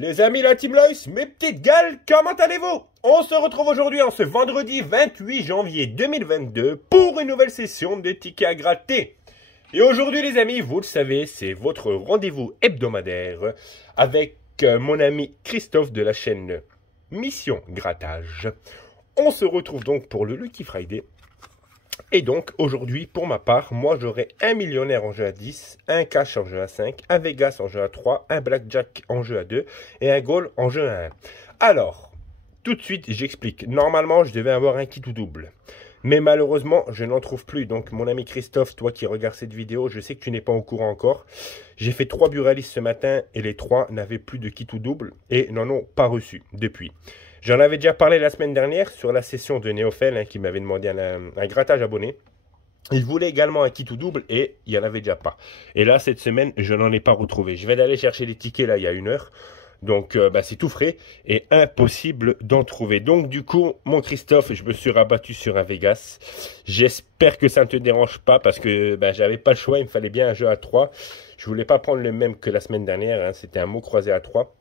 les amis la Team Loïs, mes petites gales, comment allez-vous? On se retrouve aujourd'hui en ce vendredi 28 janvier 2022 pour une nouvelle session de tickets à gratter. Et aujourd'hui les amis, vous le savez, c'est votre rendez-vous hebdomadaire avec mon ami Christophe de la chaîne Mission Grattage. On se retrouve donc pour le Lucky Friday. Et donc, aujourd'hui, pour ma part, moi, j'aurai un millionnaire en jeu à 10, un cash en jeu à 5, un Vegas en jeu à 3, un blackjack en jeu à 2 et un goal en jeu à 1. Alors, tout de suite, j'explique. Normalement, je devais avoir un kit ou double. Mais malheureusement, je n'en trouve plus. Donc, mon ami Christophe, toi qui regardes cette vidéo, je sais que tu n'es pas au courant encore. J'ai fait 3 buralistes ce matin et les 3 n'avaient plus de kit ou double et n'en ont pas reçu depuis. J'en avais déjà parlé la semaine dernière sur la session de Néophel qui m'avait demandé un grattage abonné. Il voulait également un kit ou double et il n'y en avait déjà pas. Et là, cette semaine, je n'en ai pas retrouvé. Je vais aller chercher les tickets là il y a 1 heure. Donc, c'est tout frais et impossible d'en trouver. Donc, du coup, mon Christophe, je me suis rabattu sur un Vegas. J'espère que ça ne te dérange pas parce que j'avais pas le choix. Il me fallait bien un jeu à 3. Je voulais pas prendre le même que la semaine dernière. C'était un mot croisé à 3.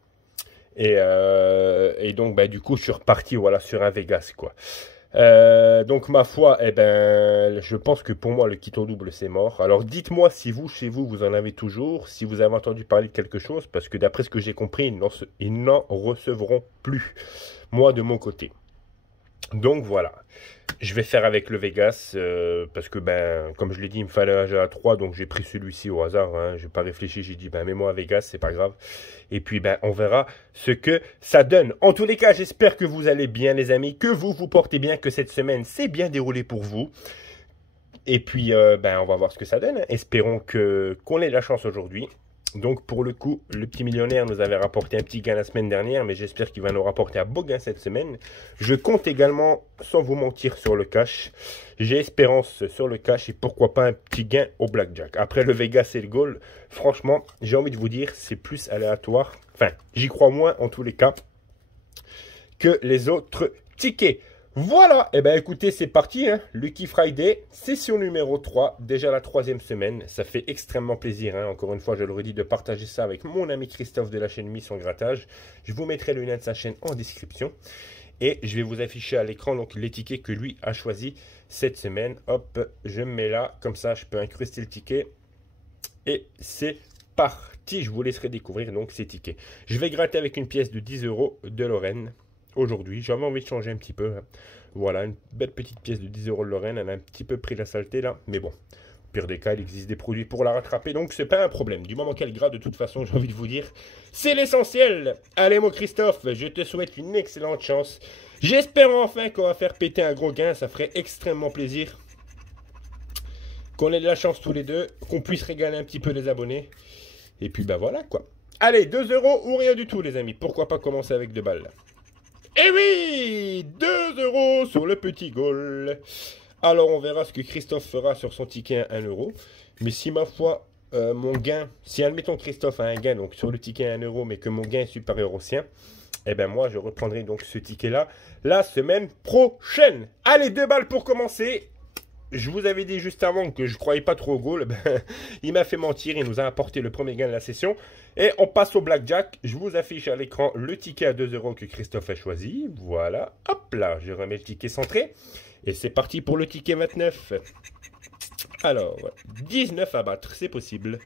Et donc, du coup, je suis reparti voilà, sur un Vegas, quoi. Donc, ma foi, je pense que pour moi, le kit au double, c'est mort. Alors, dites-moi si vous, chez vous, vous en avez toujours, si vous avez entendu parler de quelque chose, parce que d'après ce que j'ai compris, ils n'en recevront plus, moi, de mon côté. Donc, voilà. Je vais faire avec le Vegas, parce que, comme je l'ai dit, il me fallait un jeu à 3, donc j'ai pris celui-ci au hasard. Je n'ai pas réfléchi, j'ai dit, mets-moi à Vegas, c'est pas grave. Et puis, on verra ce que ça donne. En tous les cas, j'espère que vous allez bien, les amis, que vous vous portez bien, que cette semaine s'est bien déroulée pour vous. Et puis, on va voir ce que ça donne. Espérons qu'on ait de la chance aujourd'hui. Donc, pour le coup, le petit millionnaire nous avait rapporté un petit gain la semaine dernière, mais j'espère qu'il va nous rapporter un beau gain cette semaine. Je compte également, sans vous mentir, sur le cash. J'ai espérance sur le cash et pourquoi pas un petit gain au blackjack. Après le Vegas et le goal, franchement, j'ai envie de vous dire, c'est plus aléatoire. Enfin, j'y crois moins en tous les cas que les autres tickets. Voilà, écoutez, c'est parti, Lucky Friday, session numéro 3, déjà la 3e semaine, ça fait extrêmement plaisir, encore une fois, je le redis, de partager ça avec mon ami Christophe de la chaîne Mission Grattage. Je vous mettrai le lien de sa chaîne en description, et je vais vous afficher à l'écran donc les tickets que lui a choisi cette semaine. Hop, je me mets là, comme ça je peux incruster le ticket, et c'est parti, je vous laisserai découvrir donc ces tickets. Je vais gratter avec une pièce de 10 € de Lorraine. Aujourd'hui, j'avais envie de changer un petit peu. Voilà, une belle petite pièce de 10 € de Lorraine. Elle a un petit peu pris la saleté là. Mais bon, au pire des cas, il existe des produits pour la rattraper. Donc, c'est pas un problème. Du moment qu'elle gratte, de toute façon, j'ai envie de vous dire, c'est l'essentiel. Allez, mon Christophe, je te souhaite une excellente chance. J'espère enfin qu'on va faire péter un gros gain. Ça ferait extrêmement plaisir. Qu'on ait de la chance tous les deux. Qu'on puisse régaler un petit peu les abonnés. Et puis, voilà quoi. Allez, 2 € ou rien du tout, les amis. Pourquoi pas commencer avec 2 balles. Et oui, 2 € sur le petit goal. Alors, on verra ce que Christophe fera sur son ticket à 1 €. Mais si ma foi, mon gain, si admettons Christophe a un gain donc sur le ticket à 1 €, mais que mon gain est supérieur au sien, moi, je reprendrai donc ce ticket-là la semaine prochaine. Allez, 2 balles pour commencer. Je vous avais dit juste avant que je ne croyais pas trop au goal. Il m'a fait mentir. Il nous a apporté le premier gain de la session. Et on passe au blackjack. Je vous affiche à l'écran le ticket à 2 € que Christophe a choisi. Voilà. Hop là. Je remets le ticket centré. Et c'est parti pour le ticket 29. Alors, 19 à battre. C'est possible.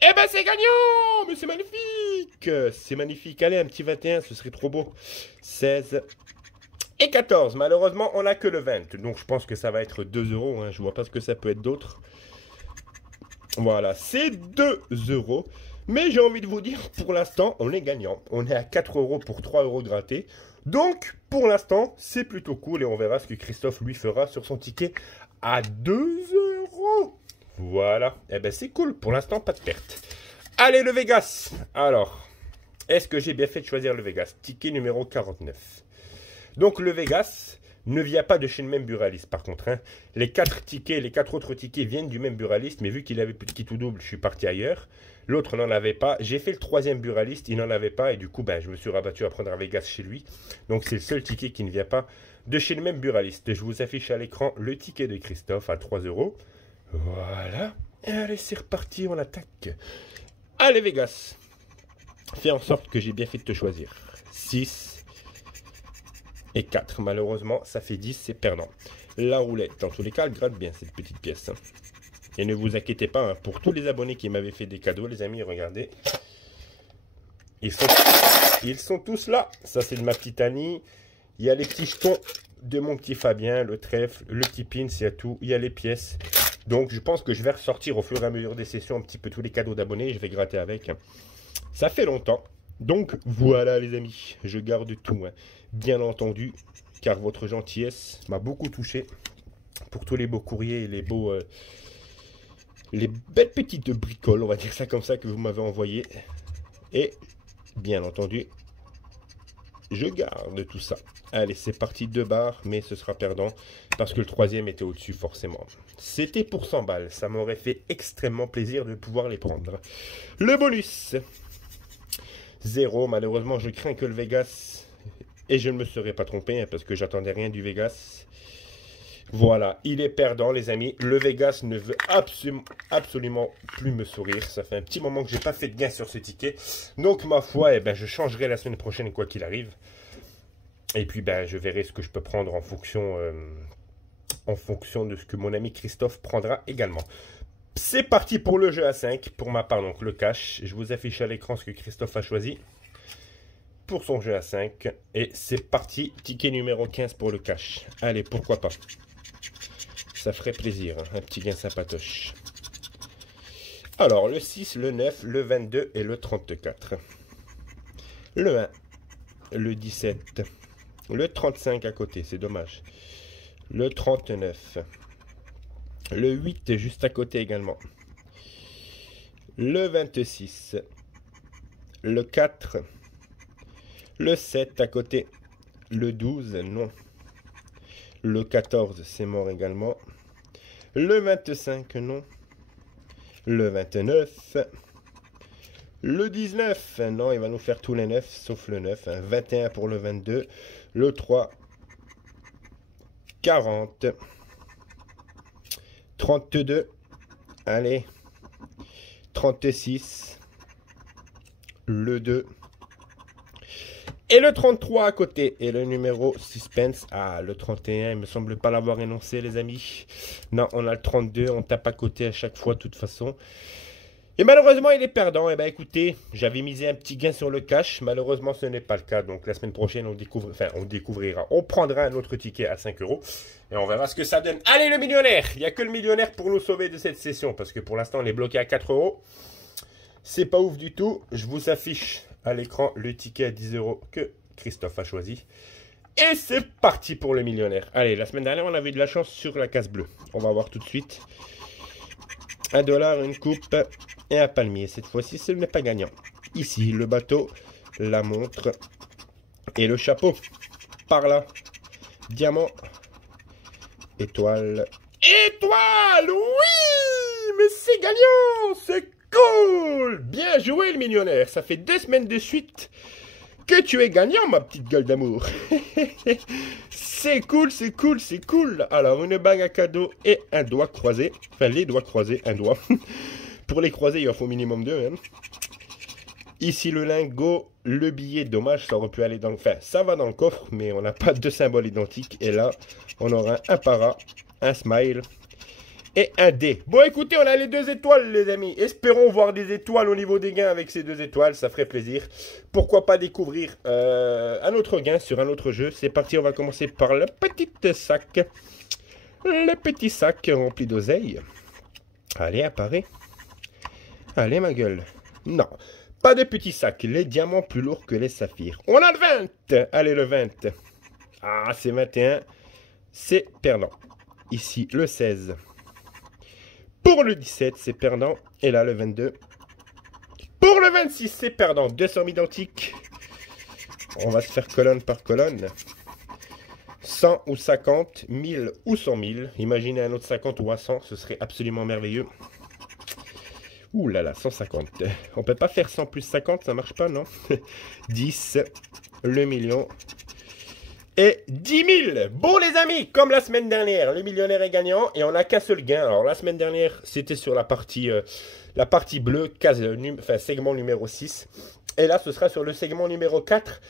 C'est gagnant. Mais c'est magnifique. C'est magnifique. Allez, un petit 21. Ce serait trop beau. 16. Et 14, malheureusement, on n'a que le 20. Donc, je pense que ça va être 2 €. Je vois pas ce que ça peut être d'autre. Voilà, c'est 2 €. Mais j'ai envie de vous dire, pour l'instant, on est gagnant. On est à 4 € pour 3 € grattés. Donc, pour l'instant, c'est plutôt cool. Et on verra ce que Christophe, lui, fera sur son ticket à 2 €. Voilà. C'est cool. Pour l'instant, pas de perte. Allez, le Vegas. Alors, est-ce que j'ai bien fait de choisir le Vegas? Ticket numéro 49. Donc le Vegas ne vient pas de chez le même buraliste par contre. Les 4 autres tickets viennent du même buraliste, mais vu qu'il avait plus de kit ou double, je suis parti ailleurs. L'autre n'en avait pas. J'ai fait le 3e buraliste, il n'en avait pas et du coup je me suis rabattu à prendre un Vegas chez lui. Donc c'est le seul ticket qui ne vient pas de chez le même buraliste. Je vous affiche à l'écran le ticket de Christophe à 3 €. Voilà. Et allez, c'est reparti, on attaque. Allez Vegas. Fais en sorte que j'ai bien fait de te choisir. 6 et 4. Malheureusement, ça fait 10, c'est perdant. La roulette, dans tous les cas, elle gratte bien cette petite pièce. Et ne vous inquiétez pas, hein, pour tous les abonnés qui m'avaient fait des cadeaux, les amis, regardez. Ils sont tous là. Ça, c'est de ma petite Annie. Il y a les petits jetons de mon petit Fabien, le trèfle, le petit pin, il y a tout. Il y a les pièces. Donc, je pense que je vais ressortir au fur et à mesure des sessions un petit peu tous les cadeaux d'abonnés. Je vais gratter avec. Ça fait longtemps. Donc, voilà, les amis. Je garde tout, hein. Bien entendu, car votre gentillesse m'a beaucoup touché. Pour tous les beaux courriers et les beaux... les belles petites bricoles, on va dire ça comme ça, que vous m'avez envoyé. Et, bien entendu, je garde tout ça. Allez, c'est parti, 2 barres, mais ce sera perdant, parce que le troisième était au-dessus, forcément. C'était pour 100 balles, ça m'aurait fait extrêmement plaisir de pouvoir les prendre. Le bonus 0, malheureusement, je crains que le Vegas, et je ne me serais pas trompé, hein, parce que j'attendais rien du Vegas. Voilà, il est perdant, les amis. Le Vegas ne veut absolument plus me sourire. Ça fait un petit moment que j'ai pas fait de gain sur ce ticket. Donc, ma foi, eh ben, je changerai la semaine prochaine, quoi qu'il arrive. Et puis, ben, je verrai ce que je peux prendre en fonction de ce que mon ami Christophe prendra également. C'est parti pour le jeu à 5. Pour ma part, donc, le cash. Je vous affiche à l'écran ce que Christophe a choisi pour son jeu à 5. Et c'est parti. Ticket numéro 15 pour le cash. Allez, pourquoi pas. Ça ferait plaisir, hein, un petit gain sympatoche. Alors, le 6, le 9, le 22 et le 34. Le 1, le 17, le 35 à côté, c'est dommage. Le 39, le 8 juste à côté également. Le 26, le 4, le 7 à côté, le 12, non. Le 14, c'est mort également. Le 25, non. Le 29. Le 19, non, il va nous faire tous les 9, sauf le 9. 21 pour le 22. Le 3. 40. 32. Allez. 36. Le 2. Et le 33 à côté. Et le numéro suspense. Ah, le 31, il me semble pas l'avoir énoncé, les amis. Non, on a le 32. On tape à côté à chaque fois, de toute façon. Et malheureusement, il est perdant. Eh bien, écoutez, j'avais misé un petit gain sur le cash. Malheureusement, ce n'est pas le cas. Donc, la semaine prochaine, on découvrira. On prendra un autre ticket à 5 €. Et on verra ce que ça donne. Allez, le millionnaire. Il n'y a que le millionnaire pour nous sauver de cette session. Parce que pour l'instant, on est bloqué à 4 €. C'est pas ouf du tout. Je vous affiche à l'écran le ticket à 10 € que Christophe a choisi. Et c'est parti pour le millionnaire. Allez, la semaine dernière, on avait de la chance sur la case bleue. On va voir tout de suite. 1 $, une coupe et un palmier. Cette fois-ci, ce n'est pas gagnant. Ici, le bateau, la montre et le chapeau. Par là, diamant, étoile. Étoile, oui, mais c'est gagnant, c'est cool. Bien joué, le millionnaire. Ça fait 2 semaines de suite que tu es gagnant, ma petite gueule d'amour. C'est cool, c'est cool, c'est cool. Alors, une bague à cadeau et un doigt croisé. Enfin, les doigts croisés, un doigt. Pour les croiser, il en faut minimum 2. Hein. Ici, le lingot, le billet. Dommage, ça aurait pu aller dans le... Enfin, ça va dans le coffre, mais on n'a pas 2 symboles identiques. Et là, on aura un para, un smile et un dé. Bon, écoutez, on a les 2 étoiles, les amis. Espérons voir des étoiles au niveau des gains avec ces 2 étoiles. Ça ferait plaisir. Pourquoi pas découvrir un autre gain sur un autre jeu. C'est parti, on va commencer par le petit sac. Le petit sac rempli d'oseille. Allez, apparaît. Allez, ma gueule. Non, pas de petit sac. Les diamants plus lourds que les saphirs. On a le 20. Allez, le 20. Ah, c'est 21. C'est perdant. Ici, le 16. Pour le 17, c'est perdant. Et là, le 22. Pour le 26, c'est perdant. 2 sommes identiques. On va se faire colonne par colonne. 100 ou 50, 1000 ou 100 000. Imaginez un autre 50 ou un 100, ce serait absolument merveilleux. Ouh là là, 150. On peut pas faire 100 plus 50, ça marche pas, non? 10, le million. Et 10 000. Bon, les amis, comme la semaine dernière, le millionnaire est gagnant et on n'a qu'un seul gain. Alors, la semaine dernière, c'était sur la partie bleue, segment numéro 6. Et là, ce sera sur le segment numéro 4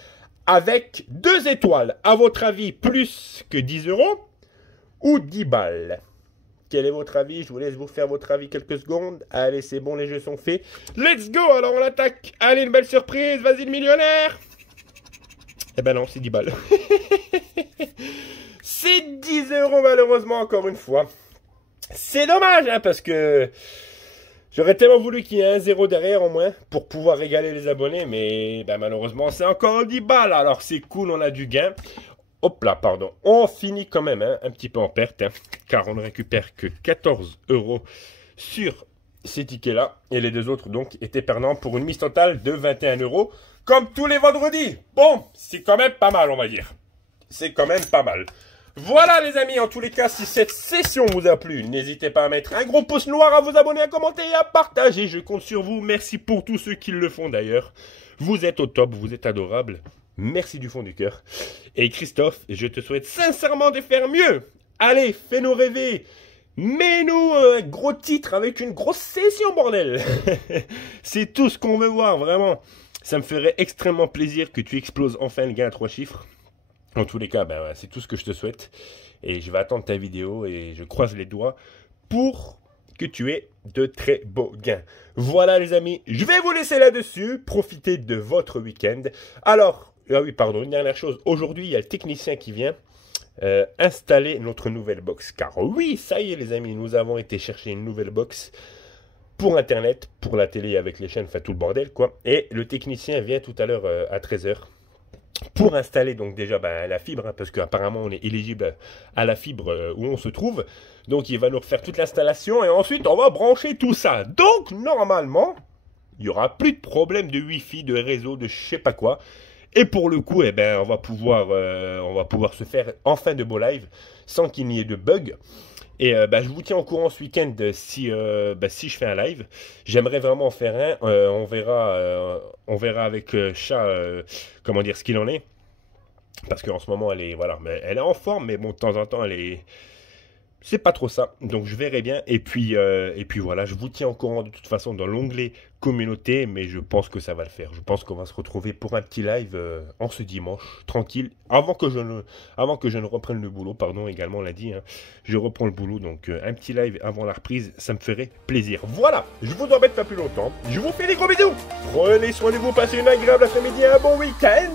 avec 2 étoiles. À votre avis, plus que 10 € ou 10 balles? Quel est votre avis? Je vous laisse vous faire votre avis quelques secondes. Allez, c'est bon, les jeux sont faits. Let's go! Alors, on attaque. Allez, une belle surprise. Vas-y, le millionnaire. Eh ben non, c'est 10 balles. C'est 10 € malheureusement, encore une fois. C'est dommage, hein, parce que j'aurais tellement voulu qu'il y ait un 0 derrière au moins pour pouvoir régaler les abonnés. Mais ben, malheureusement, c'est encore 10 balles. Alors, c'est cool, on a du gain. Hop là, pardon. On finit quand même hein, un petit peu en perte, hein, car on ne récupère que 14 € sur ces tickets-là. Et les 2 autres, donc, étaient perdants pour une mise totale de 21 €, comme tous les vendredis. Bon, c'est quand même pas mal, on va dire. C'est quand même pas mal. Voilà, les amis. En tous les cas, si cette session vous a plu, n'hésitez pas à mettre un gros pouce noir, à vous abonner, à commenter et à partager. Je compte sur vous. Merci pour tous ceux qui le font, d'ailleurs. Vous êtes au top, vous êtes adorables. Merci du fond du cœur. Et Christophe, je te souhaite sincèrement de faire mieux. Allez, fais-nous rêver. Mets-nous un gros titre avec une grosse session, bordel. C'est tout ce qu'on veut voir, vraiment. Ça me ferait extrêmement plaisir que tu exploses enfin le gain à 3 chiffres. En tous les cas, ben, c'est tout ce que je te souhaite. Et je vais attendre ta vidéo et je croise les doigts pour que tu aies de très beaux gains. Voilà, les amis, je vais vous laisser là-dessus. Profitez de votre week-end. Alors... Ah oui, pardon, une dernière chose. Aujourd'hui, il y a le technicien qui vient installer notre nouvelle box. Car oui, ça y est, les amis, nous avons été chercher une nouvelle box pour Internet, pour la télé avec les chaînes, enfin tout le bordel, quoi. Et le technicien vient tout à l'heure à 13 h pour installer donc déjà la fibre, hein, parce qu'apparemment on est éligible à la fibre où on se trouve. Donc il va nous refaire toute l'installation et ensuite on va brancher tout ça. Donc normalement, il n'y aura plus de problème de Wi-Fi, de réseau, de je sais pas quoi. Et pour le coup, eh ben, on va pouvoir se faire enfin de beaux lives sans qu'il n'y ait de bugs. Et je vous tiens au courant ce week-end si je fais un live. J'aimerais vraiment en faire un. On verra avec Chat comment dire ce qu'il en est. Parce qu'en ce moment, elle est en forme, mais bon, de temps en temps, c'est pas trop ça, donc je verrai bien. Et puis voilà, je vous tiens au courant de toute façon dans l'onglet communauté, mais je pense que ça va le faire. Je pense qu'on va se retrouver pour un petit live en ce dimanche, tranquille, avant que je ne reprenne le boulot, pardon, également on l'a dit, hein, je reprends le boulot, donc un petit live avant la reprise, ça me ferait plaisir. Voilà, je vous embête pas plus longtemps, je vous fais des gros bisous, prenez soin de vous, passez une agréable après-midi, un bon week-end.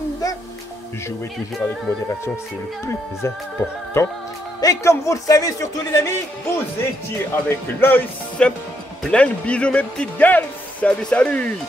Jouez toujours avec modération, c'est le plus important. Et comme vous le savez surtout les amis, vous étiez avec Loïs. Plein de bisous mes petites gueules. Salut, salut.